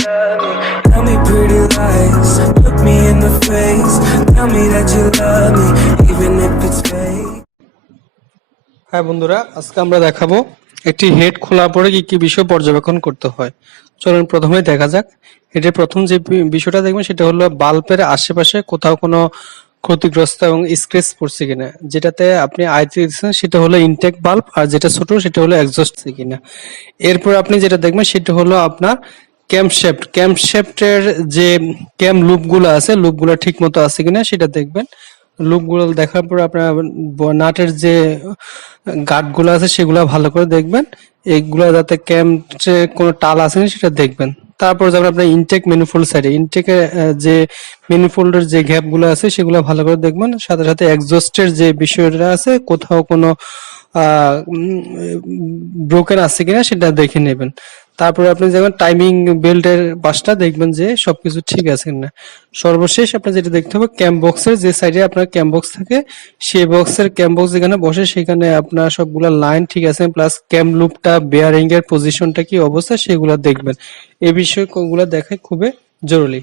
Tell me pretty lies, look me in the face. Tell me that you love me, even if it's fake. হ্যাঁ বন্ধুরা, আজকে আমরা দেখাবো একটি head খোলার পরে কি কি বিষয় পর্যবেক্ষণ করতে হয়। চলুন প্রথমে দেখা যাক। হেডের প্রথম যে বিষয়টা দেখবেন সেটা হলো বাল্বের আশেপাশে কোথাও কোনো ক্ষতিগ্রস্ত এবং স্ক্র্যাচ পড়ছে কিনা। যেটাতে আপনি আইতে দিচ্ছেন সেটা হলো ইনটেক বাল্ব, আর যেটা ছোট সেটা হলো এক্সস্ট কিনা। এরপর আপনি যেটা দেখবেন সেটা হলো আপনার ক্যাম্পশেফটের যে ক্যাম লুপগুলো আছে, লুপগুলো ঠিক মতো আছে কিনা সেটা দেখবেন। লুপগুলো দেখার পর আপনার নাটের যে গার্ডগুলো আছে সেগুলো ভালো করে দেখবেন, এইগুলো যাতে ক্যাম্পে কোনো টাল আছে কিনা সেটা দেখবেন। তারপর যাবেন আপনার ইনটেক ম্যানিফোল্ড সাইডে, ইনটেকে যে ম্যানিফোল্ডের যে গ্যাপগুলো আছে সেগুলো ভালো করে দেখবেন। সাথে সাথে এক্সস্টের যে বিষয়টা আছে কোথাও কোনো ব্রোকেন আছে কিনা সেটা দেখে নেবেন। তারপরে আপনি যেমন টাইমিং বেল্টের পাশটা দেখবেন যে সবকিছু ঠিক আছে কিনা। সর্বশেষ আপনার যেটা দেখতে হবে ক্যাম্প বক্সের যে সাইডে আপনার ক্যাম্প বক্স থাকে, সেই বক্সের ক্যাম্প বক্স যেখানে বসে সেখানে আপনার সবগুলা লাইন ঠিক আছে, প্লাস ক্যাম্প লুপটা বেয়ারিং এর পজিশনটা কি অবস্থা সেগুলো দেখবেন। এই বিষয়গুলো দেখা খুবই জরুরি।